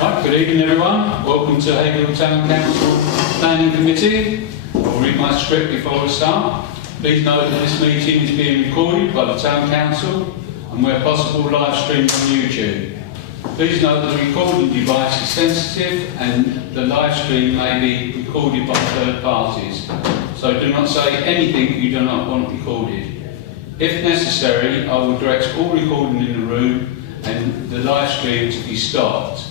Right, good evening everyone. Welcome to Haverhill Town Council Planning Committee. I'll read my script before I start. Please note that this meeting is being recorded by the Town Council and where possible live streamed on YouTube. Please note that the recording device is sensitive and the live stream may be recorded by third parties. So do not say anything you do not want recorded. If necessary, I will direct all recording in the room and the live stream to be stopped.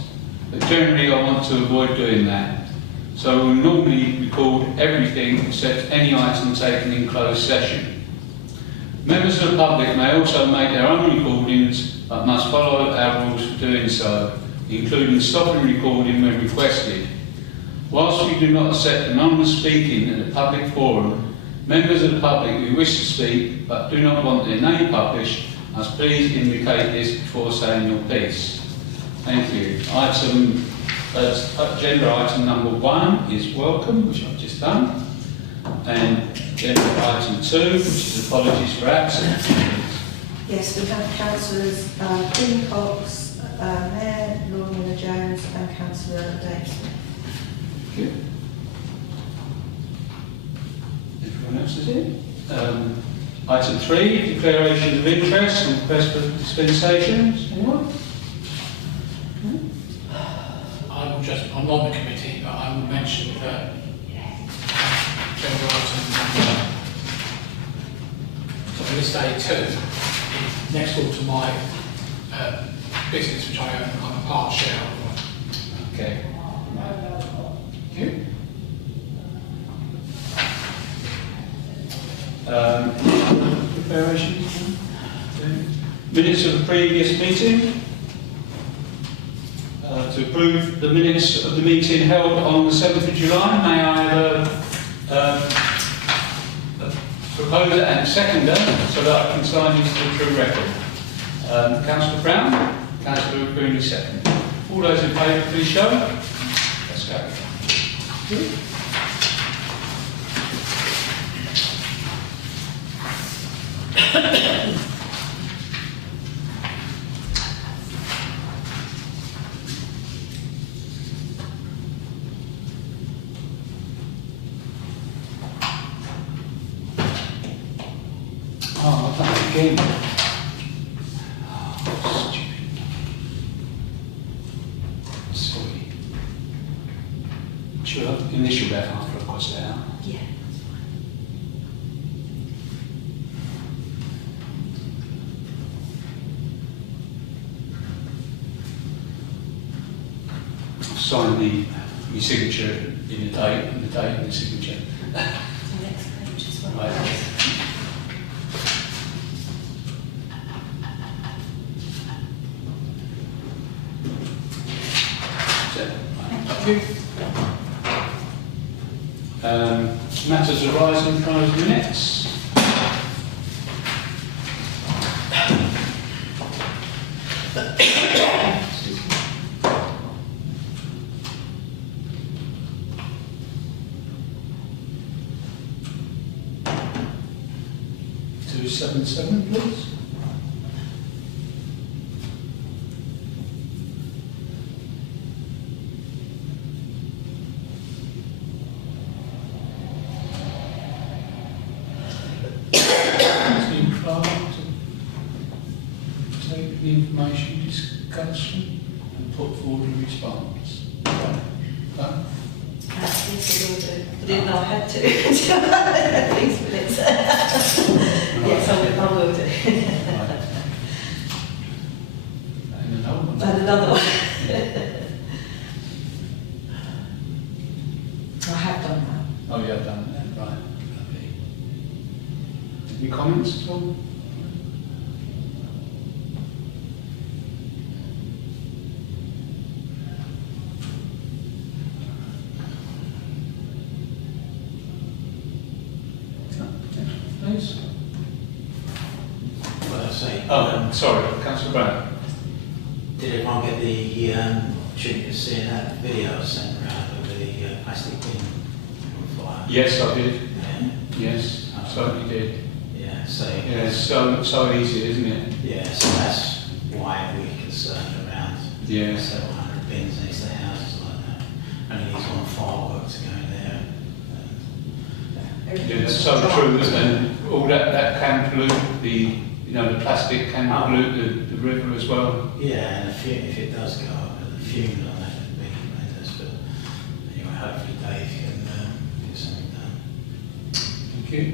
But generally I want to avoid doing that. So we will normally record everything except any item taken in closed session. Members of the public may also make their own recordings but must follow our rules for doing so, including stopping recording when requested. Whilst we do not accept anonymous speaking at a public forum, members of the public who wish to speak but do not want their name published must please indicate this before saying your piece. Thank you. Agenda item number 1 is welcome, which I've just done. And agenda item 2, which is apologies for absence. Yes, we have councillors Dean Cox, Mayor Lord Miller Jones and Councillor Dave Smith. Thank you. Everyone else is here. Item 3, declarations of interest and request for dispensations. Anyone? I'm on the committee, but I will mention that agenda item on list A2 is next door to my business, which I own. I'm a part shareholder. Okay. Thank you. Preparations? Minutes of the previous meeting. To approve the minutes of the meeting held on the 7th of July, may I have a proposer and seconder so that I can sign into the true record. Councillor Brown, Councillor Rooney second. All those in favour, please show. Let's go. Oh, I've done it again. Oh, stupid. Sorry. Should I initial that after I cross it out? Yeah. Sign the signature in the date and the date and the signature. The next page as well. Right. Thank you. Matters arising from those minutes. Seven, please. Take the information discussion and put forward a response. Done? Yes, I will do. I didn't know I had to. These minutes. Yes, I will do. Right. And another one. And another one. I have done that. Oh, yeah, I've done that. Right. Lovely. Any comments at all? Please. What I say? Sorry, Councillor Brown. Did everyone get the opportunity to see that video I sent around of the plastic bin on fire? Yes, I did. Yeah. Yes, I certainly did. Yeah. So. Yeah, it's so easy, isn't it? Yeah. So that's why we're concerned around Yeah. several hundred bins next to the houses like that. And he needs one fireworks to go in there. Yeah, that's so true, and all that can pollute the plastic can pollute the river as well. Yeah, and if it does go up, the fumes on that would be tremendous. But anyway, hopefully Dave can get something done. Thank you. Yeah.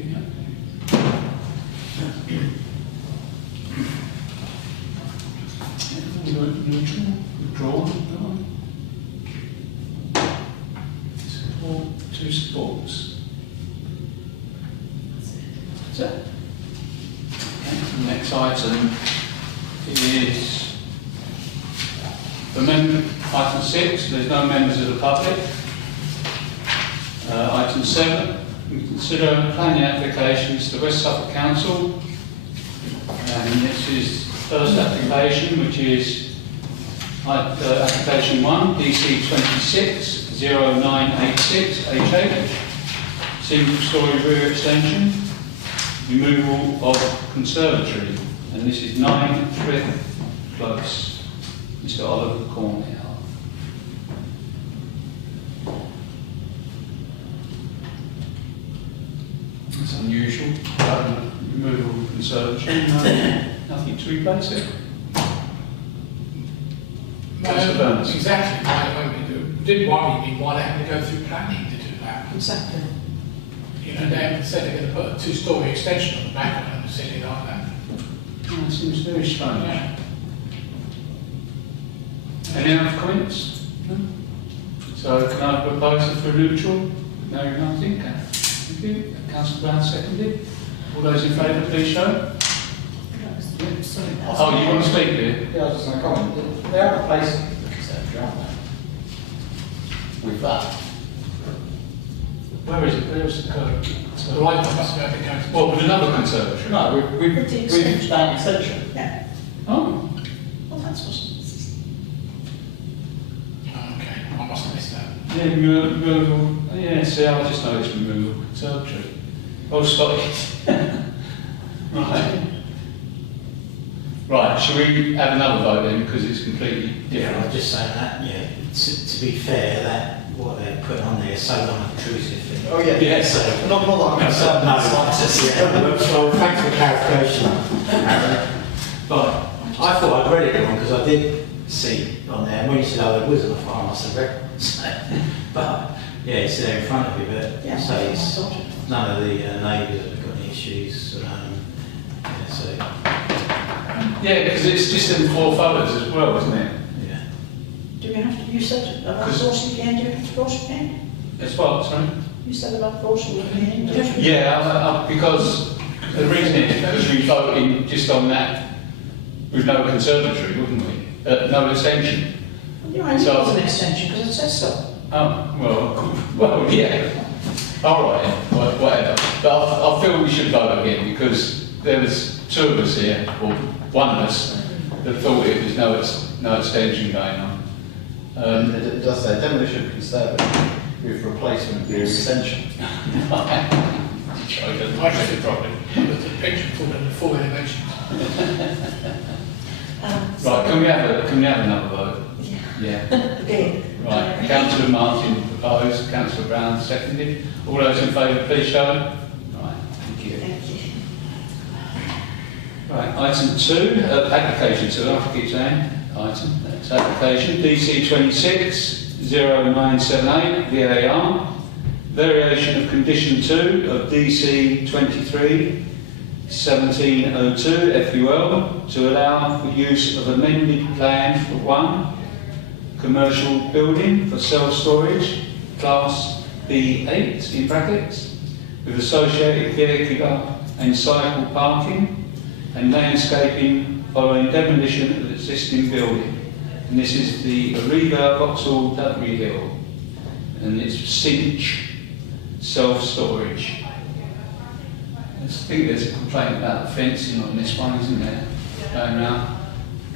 Neutral, withdrawn, support, 2 supports. That's it. Okay, the next item is item 6, there's no members of the public. Item 7, we consider planning applications to West Suffolk Council. And this is the first application, which is application 1, DC 260986 HH, single story rear extension, removal of conservatory, and this is 9 Thrift Close. Mr. Oliver Cornell. It's unusual, removal of conservatory, nothing to replace it. Exactly. It didn't worry me why they had to go through planning to do that. Exactly. You know, they said they're going to put a 2-story extension on the back of it and silly like that. That seems very strange. Yeah. Any other comments? No? So can I propose it for neutral? No, nothing? Thank you. Councillor Brown seconded. All those in favour, please show. Oh, you want to speak here? Yeah, I was just going to comment. They are replacing the conservatory, aren't they? With that. Where is it? Where is the code? The right one must be able to go to. What, with another conservatory? No, we've With the extension. done extension. Yeah. Oh, Well, that's what. Okay, I must have missed that. yeah, removal. Yeah, see, I just noticed removal of conservatory. Oh, sorry. Right. Right, shall we have another vote then, because it's completely Yeah, different? I'll just say that, yeah, to be fair, that what they're putting on there is so unobtrusive. Oh, yeah. Yes. Not that I'm concerned. No, It's just, yeah. well, thanks for the clarification, Aaron. But I thought I'd read it wrong because I did see on there, and when you said, oh, there wasn't a fire, I must have read it. But, yeah, it's there in front of you, but Yeah, so it's, I thought it. none of the neighbours have got any issues. Yeah, so, Yeah, because it's just in 4 photos as well, isn't it? yeah. Do we have to, you said about forcing the end, do we have to force it in? It's what, sorry? You said about forcing it in, don't you? Yeah, because the reason is because we voted just on that with no conservatory, wouldn't we? No extension. You know, I knew it was an extension because it says so. Oh, well, yeah. All right, whatever. But I feel we should vote again because there was 2 of us here, or 1 of us, that thought it was no extension going on. It does say demolition of conservatory with replacement rear extension. I just did properly. The picture for the full elevation. Right, can we have another vote? Yeah. Yeah. Again. Right, Councillor Martin proposed, Councillor Brown seconded. All those in favour, please show. Right, thank you. Thank you. Right, item 2, application 2, I keep saying item. That's application DC 260978 VAR. Variation of condition 2 of DC 231702 FUL to allow for use of amended plan for 1 commercial building for self-storage, class B8 in brackets, with associated vehicular and cycle parking and landscaping following demolition of the existing building. And this is the Arriva Vauxhall Dudley Hill, and it's Cinch self-storage. I think there's a complaint about the fencing on this one, isn't there? Going round.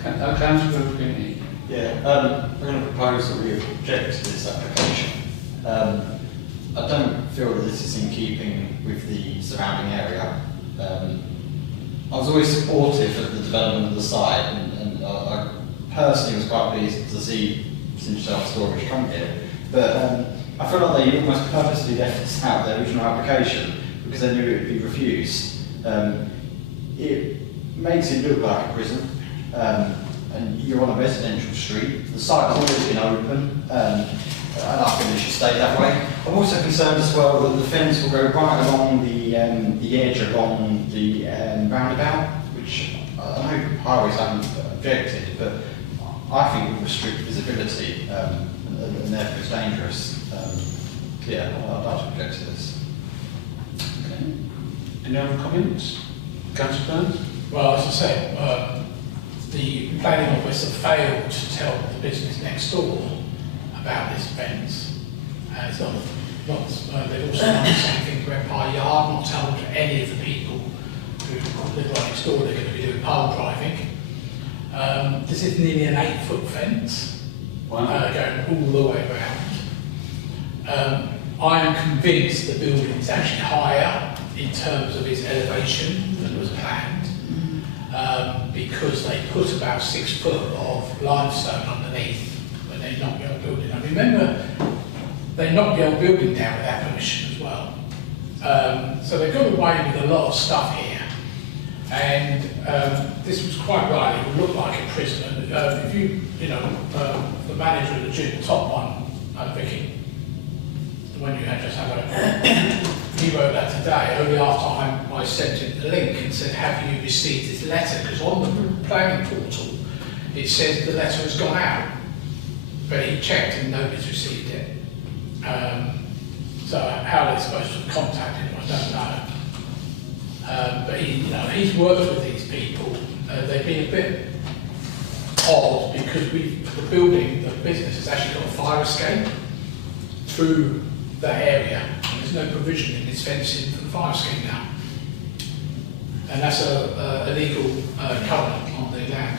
Councillor Green. Yeah, I'm going to propose that we object to this application. I don't feel that this is in keeping with the surrounding area. I was always supportive of the development of the site, and I personally was quite pleased to see since self-storage come here. But I feel like they almost purposely left this out of their original application because they knew it would be refused. It makes it look like a prison, and you're on a residential street. The site has always been open, and I think it should stay that way. I'm also concerned as well that the fence will go right along the edge along the roundabout, which I know highways haven't objected, but I think will restrict visibility and therefore it's dangerous. Yeah, I'd like to object to this. Okay. Any other comments? Councillor Burns? Well, as I say, the planning officer failed to tell the business next door about this fence. And it's they've also done the same thing to Empire Yard, not told any of the people who live right next door they're going to be doing pole driving. This is nearly an 8-foot fence, Wow. going all the way around. I am convinced the building is actually higher in terms of its elevation than was planned, because they put about 6 foot of limestone underneath when they knocked the old building. I remember they knocked the old building down without permission as well. So they got away with a lot of stuff here. And this was quite right, it would look like a prison. If the manager of the gym, the top one, Vicky, the one you had just had over, he wrote that today, only after I sent him the link and said, have you received this letter? Because on the planning portal, it says the letter has gone out. But he checked and nobody's received it. So how they're supposed to have contacted him, I don't know. But he's worked with these people. They've been a bit odd because the building, the business has actually got a fire escape through that area. And there's no provision in this fencing for the fire escape now. And that's a legal covenant on the land.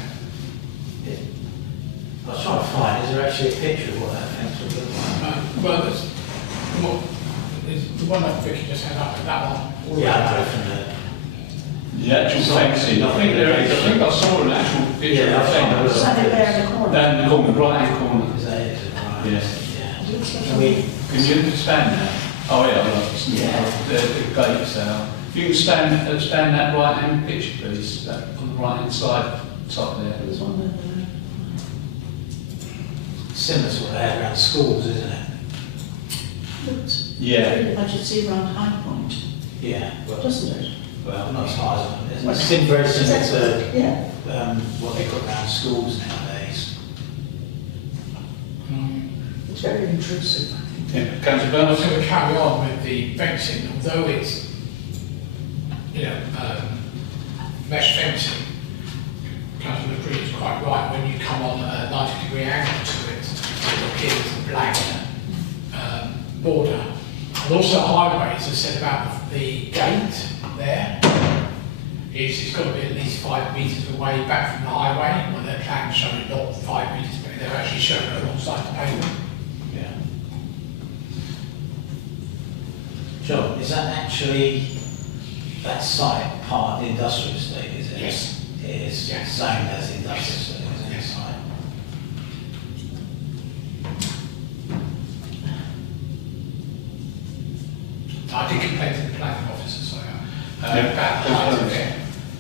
I was trying to find, is there actually a picture of what that fence would look like? Well, there's the one that Vicky just had up, that one. All the way Yeah, I up. know from the... The actual fencing, I think there is, I think I saw an actual picture Yeah, of the I fence. saw Something there in the corner. Down the corner, right hand corner. Is that it? Right. Yes. Yeah. I mean, Can you expand that? Oh yeah, well, Yeah. the gates out. If you can expand that right hand picture please, that on the right hand side, top there. There's one there. similar to what they had around schools, isn't it? Looked Yeah. pretty much it's around High Point, Yeah. Well, doesn't it? well not as high as it seemed very similar to Yeah. what they got around schools nowadays. It's very intrusive, I think. Yeah. Councillor I was Burns? going to carry on with the fencing, although it's, mesh fencing. Councillor Bree is quite right, when you come on a 90-degree angle to it, it appears a black border. And also highways, as I said about the gate there, it's got to be at least 5 metres away back from the highway, when their plans show it not 5 metres, but they're actually showing it alongside the pavement. Yeah. John, is that actually, that site part of the industrial estate, is it? Yes. It is, Yes. same as the industrial estate, isn't it? Yes. Site? I did complain to the planning officer, so Yeah. about the height of it,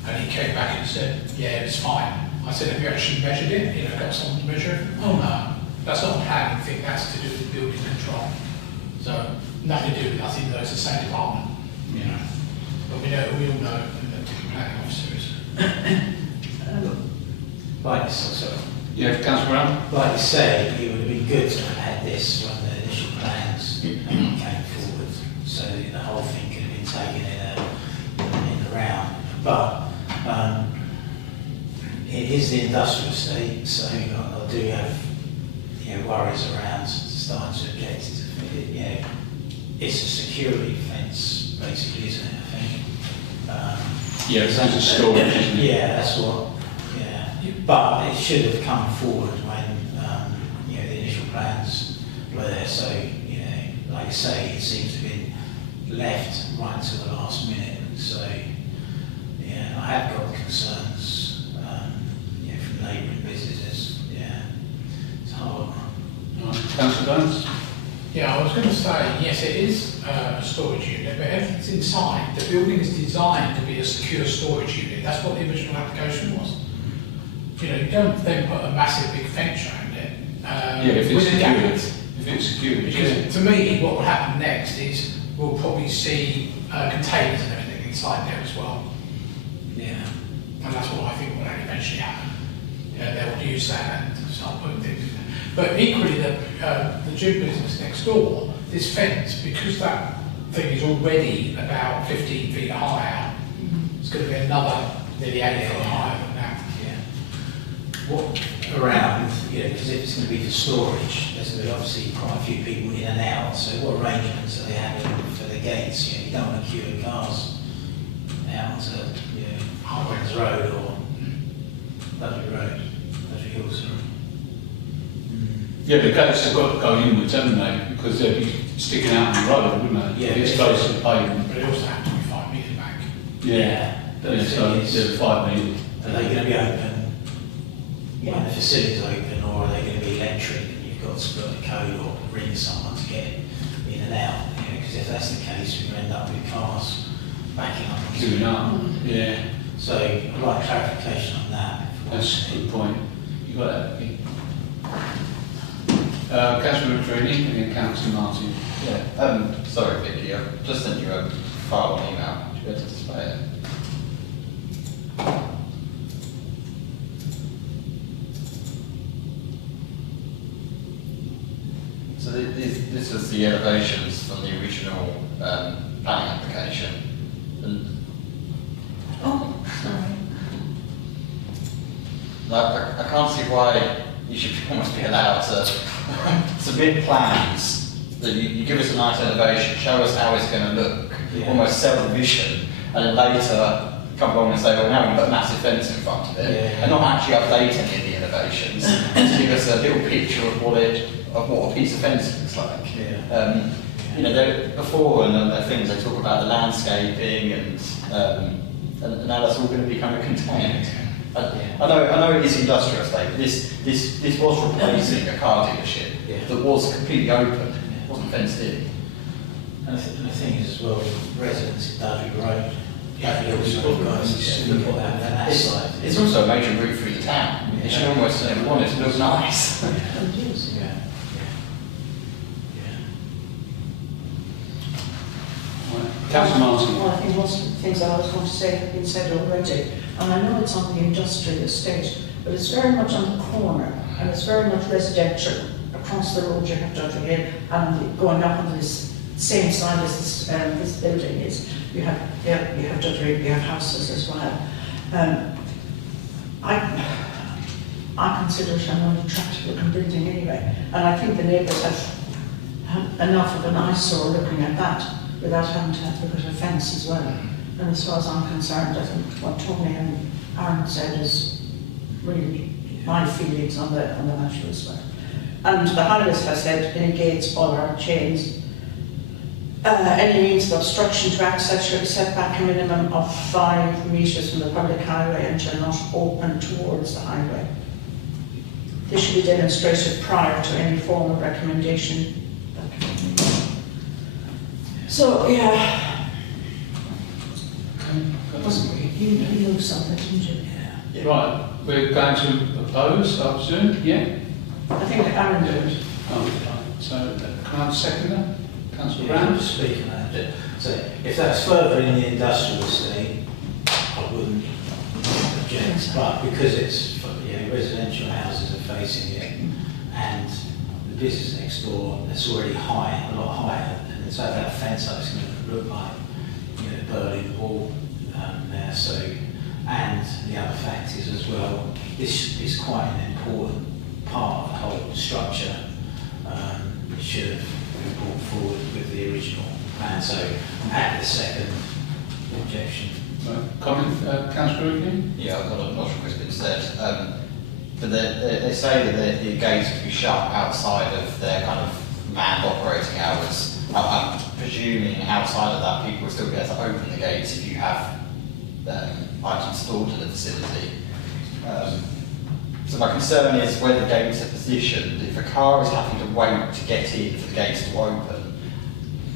and he came back and said, yeah, it's fine. I said, have you actually measured it? Got someone to measure it? Oh no, that's not a planning thing, that's to do with building control. So, nothing to do with us, even though it's the same department, But we all know who the planning officer is. Like, sorry. Yeah, Councillor Brown? Like you say, it would have been good to have had this when the initial plans came forward, so the whole thing could have been taken in the round. But it is the industrial estate, so I do have worries around starting to object to it. It's a security fence, basically, isn't it? I think. Yeah, it's a storage, isn't it? Yeah, that's what. Yeah, but it should have come forward when the initial plans were there. So like I say, it seems to have been left right until the last minute. So yeah, I have got concerns from neighbouring businesses. Yeah, it's hard. Councillor Burns? Yeah, I was going to say, yes, it is a storage unit, but everything's inside. The building is designed to be a secure storage unit. That's what the original application was. You know, you don't then put a massive big fence around it. If it's with a secured. gate. If it's secured, Because to me, what will happen next is we'll probably see containers and everything inside there as well. Yeah. And that's what I think will eventually happen. They'll use that and start putting things in there. But equally, the gym business next door, this fence, because that thing is already about 15 feet higher, it's going to be another nearly 8 foot higher than that. Yeah. What around, because if it's going to be for storage, there's going to be obviously quite a few people in and out, so what arrangements are they having for the gates? You don't want to queue of cars out to Haverhill Road or Dudley Road, Dudley Hill, sorry. Yeah, the gates have got to go inwards, haven't they? Because they'd be sticking out on the road, wouldn't they? Yeah, If it's close to the pavement. But it also has to be 5 metres back. So they're 5 metres. Are they going to be open when the facility's open, or are they going to be electric and you've got to put a code or ring someone to get in and out? Because if that's the case, we're going to end up with cars backing up. Queuing up, yeah. So I'd like clarification on that. That's a good point. You got that, Vicky? Councillor Petrini and then Councillor Martin. Yeah. Sorry, Vicky. I've just sent you a file on email. Would you be able to display it? So this was the elevations from the original planning application. And Oh, sorry. I can't see why you should almost be allowed to submit plans that you give us a nice elevation, show us how it's going to look, almost sell the vision, and then later come along and say, well, now we've got a massive fence in front of it, and not actually update any of the elevations, and give us a little picture of what a piece of fence looks like. Before and other things, they talk about the landscaping and now that's all going to be kind of contained. I know it is industrial estate. This was replacing a car dealership that was completely open. It wasn't fenced in. And the thing is as well, residents at Dudley Road, look at that side. It's also a major route through the town. It should almost want it to look nice. Councillor Martin. Well, I think most of the things I was going to say have been said already. And I know it's on the industrial estate, but it's very much on the corner, and it's very much residential. Across the road you have Dudley Hill, and going up on this same side as this building is, you have Dudley Hill, you have houses as well. I consider it an unattractive looking building anyway, and I think the neighbours have enough of an eyesore looking at that, without having to have to put a fence as well. And as far as I'm concerned, I think what Tony and Aaron said is really my feelings on the matter as well. And the Highways has said it negates all our chains. Any means of obstruction to access shall be set back a minimum of 5 metres from the public highway and shall not open towards the highway. This should be demonstrated prior to any form of recommendation. So, yeah. You know something, didn't you? Yeah. Right, we're going to oppose, I presume, yeah? I think Aaron did. Oh, right. So, can I have a seconder? Councillor Yeah, Brown? just speaking of that. So if that's further in the industrial estate, I wouldn't object, but because it's residential houses are facing it, and the business next door that's already high, a lot higher, and so that fence up is going to look like Berlin Wall there. So, and the other fact is as well, this is quite an important part of the whole structure. It should have been brought forward with the original plan. So at the second objection. Comment, Councillor Rubin? Yeah, I'm not sure what's been said. But they say that the gates would be shut outside of their kind of manned operating hours. I'm presuming outside of that people will still be able to open the gates if you have items stored in the facility. So my concern is where the gates are positioned. If a car is having to wait to get in for the gates to open,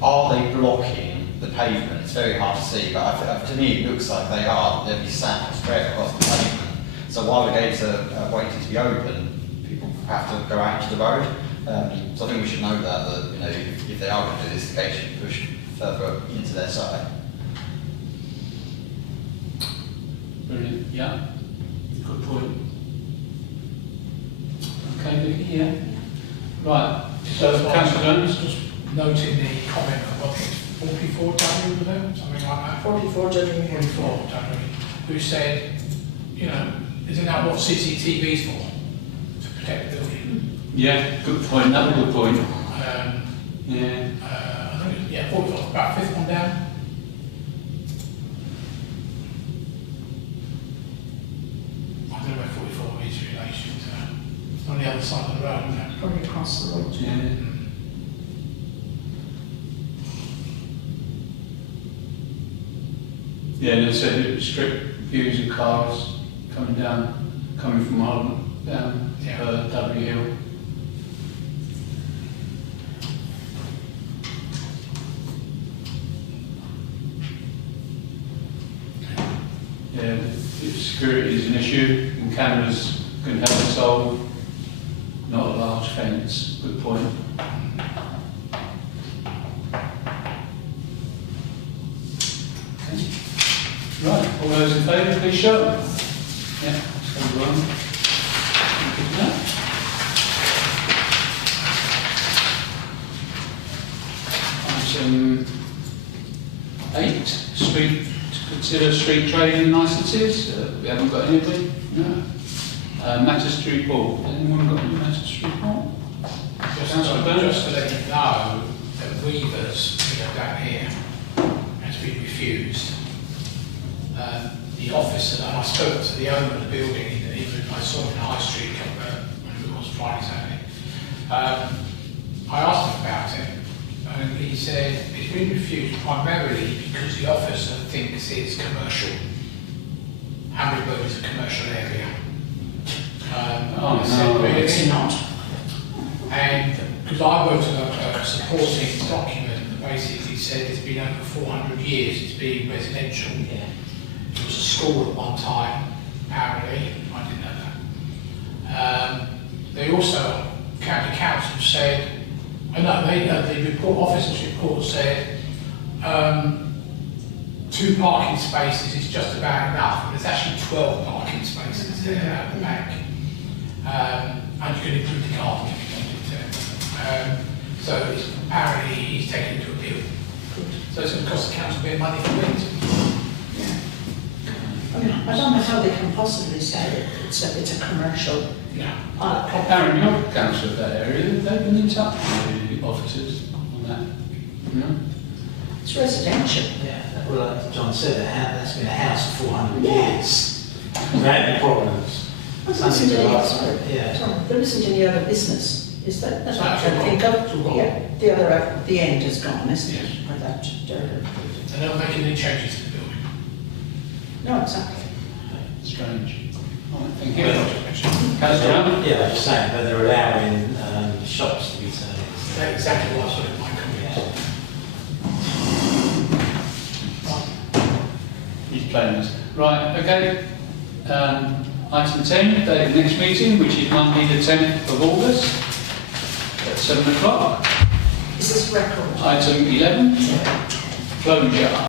are they blocking the pavement? It's very hard to see, but to me it looks like they are. They'll be sat straight across the pavement. So while the gates are waiting to be open, people have to go out into the road. So I think we should know that you know, if they are going to do this, the gates should be pushed further into their side. Brilliant, yeah. Good point. Okay, Vicky, yeah. Right, so Councillor Jones? Just noting the comment of, I think, 44 January, was it? Something like that. 44 January. 44 January, who said, you know, isn't that what CCTV's for? To protect the building. Yeah, good point, another good point. Yeah. I think it's, yeah, 44, about fifth one down. I don't know where 44 is in relation to, it's on the other side of the road, isn't it? Probably across the road. Yeah. Yeah, they said it restrict views of cars coming from Harlem down W Hill. Yeah, if security is an issue and cameras can help solve, not a large fence. Good point. Okay. Right, all those in favour, please show. Yeah, that's everyone. Good to know. Item 8, to consider street trading licences. We haven't got anything. No. Matters to report. Has anyone got any matters to report? Just to let you know that Weavers, down here, has been refused. The officer, and I spoke to the owner of the building, I saw him in High Street when it was Friday, Saturday. I asked him about it, and he said it's been refused primarily because the officer thinks it's commercial. Haverhill is a commercial area. Oh, I said, no, really? It's not. And because I wrote a supporting document that basically said it's been over 400 years, it's been residential. Yeah. It was a school at one time, apparently. I didn't know that. They also, county council said, the report, officer's report said 2 parking spaces is just about enough. There's actually 12 parking spaces there at the back. And you can include the garden if you wanted to. So apparently he's taken it to appeal. So it's going to cost the council a bit of money for it. Yeah. I mean, I don't know how they can possibly say it's a commercial. Yeah. Aaron, you're councillor of that area. Have they been in touch with the officers on that? No? It's residential. Yeah, well, like John said, that's been a house for 400 years. Without any problems. There isn't any, Yeah. sorry, there isn't any other business, is there? That's what I It's all think gone. of. It's all gone. Yeah, the other, the end is gone, isn't it? Yes. Where that dirt. They're not making any changes to the building. No, exactly. Strange. All right, thank you. Yeah, Councillor Allen? Yeah, I'm just saying, but they're allowing shops to be turned. That's exactly what I said in my comment. He's playing this. Right, okay. Item 10, date of next meeting, which is Monday the 10th of August at 7 o'clock. Is this record? Item 11, closure.